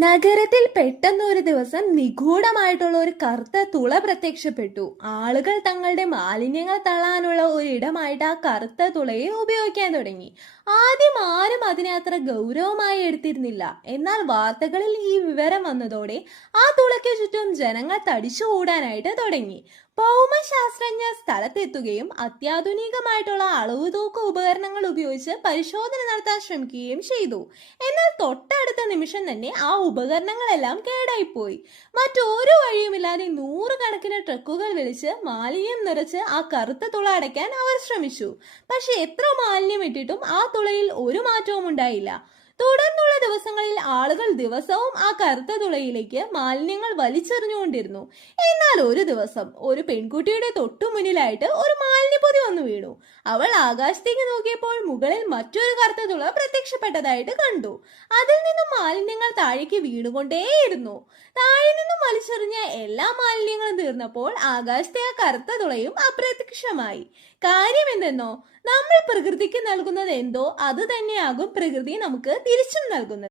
നഗരത്തിൽ പെട്ടെന്ന് ഒരു ദിവസം നിഗൂഢമായിട്ടുള്ള ഒരു കറുത്ത തുള പ്രത്യക്ഷപ്പെട്ടു. ആളുകൾ തങ്ങളുടെ മാലിന്യങ്ങൾ തള്ളാനുള്ള ഒരു ഇടമായിട്ട് ആ കറുത്ത തുളയെ ഉപയോഗിക്കാൻ തുടങ്ങി. ആദ്യം ആരും അതിനെ അത്ര ഗൗരവമായി എടുത്തിരുന്നില്ല. എന്നാൽ വാർത്തകളിൽ ഈ വിവരം വന്നതോടെ ആ തുളയ്ക്ക് ചുറ്റും ജനങ്ങൾ തടിച്ചുകൂടാനായിട്ട് തുടങ്ങി. ഭൗമശാസ്ത്രജ്ഞർ സ്ഥലത്തെത്തുകയും അത്യാധുനികമായിട്ടുള്ള അളവ് തൂക്ക ഉപകരണങ്ങൾ ഉപയോഗിച്ച് പരിശോധന നടത്താൻ ശ്രമിക്കുകയും ചെയ്തു. എന്നാൽ തൊട്ടടുത്ത നിമിഷം തന്നെ ആ ഉപകരണങ്ങളെല്ലാം കേടായിപ്പോയി. മറ്റൊരു വഴിയുമില്ലാതെ നൂറുകണക്കിന് ട്രക്കുകൾ വിളിച്ച് മാലിന്യം നിറച്ച് ആ കറുത്ത തുള അടയ്ക്കാൻ അവർ ശ്രമിച്ചു. പക്ഷെ എത്ര മാലിന്യം ഇട്ടിട്ടും ആ തുളയിൽ ഒരു മാറ്റവും ഉണ്ടായില്ല. തുടർന്നുള്ള ദിവസങ്ങളിൽ ആളുകൾ ദിവസവും ആ കറുത്ത തുളയിലേക്ക് മാലിന്യങ്ങൾ വലിച്ചെറിഞ്ഞുകൊണ്ടിരുന്നു. എന്നാൽ ഒരു ദിവസം ഒരു പെൺകുട്ടിയുടെ തൊട്ടു മുന്നിലായിട്ട് ഒരു മാലിന്യപ്പൊതി വന്നു വീണു. അവൾ ആകാശത്തേക്ക് നോക്കിയപ്പോൾ മുകളിൽ മറ്റൊരു കറുത്ത തുള പ്രത്യക്ഷപ്പെട്ടതായിട്ട് കണ്ടു. അതിൽ നിന്നും മാലിന്യങ്ങൾ താഴേക്ക് വീണുകൊണ്ടേയിരുന്നു. താഴെ നിന്നും വലിച്ചെറിഞ്ഞ എല്ലാ മാലിന്യങ്ങളും തീർന്നപ്പോൾ ആകാശത്തെ ആ കറുത്ത തുളയും അപ്രത്യക്ഷമായി. കാര്യം എന്തെന്നോ, നമ്മൾ പ്രകൃതിക്ക് നൽകുന്നത് എന്തോ അത് തന്നെയാകും പ്രകൃതി നമുക്ക് തിരിച്ചും നൽകുന്നത്.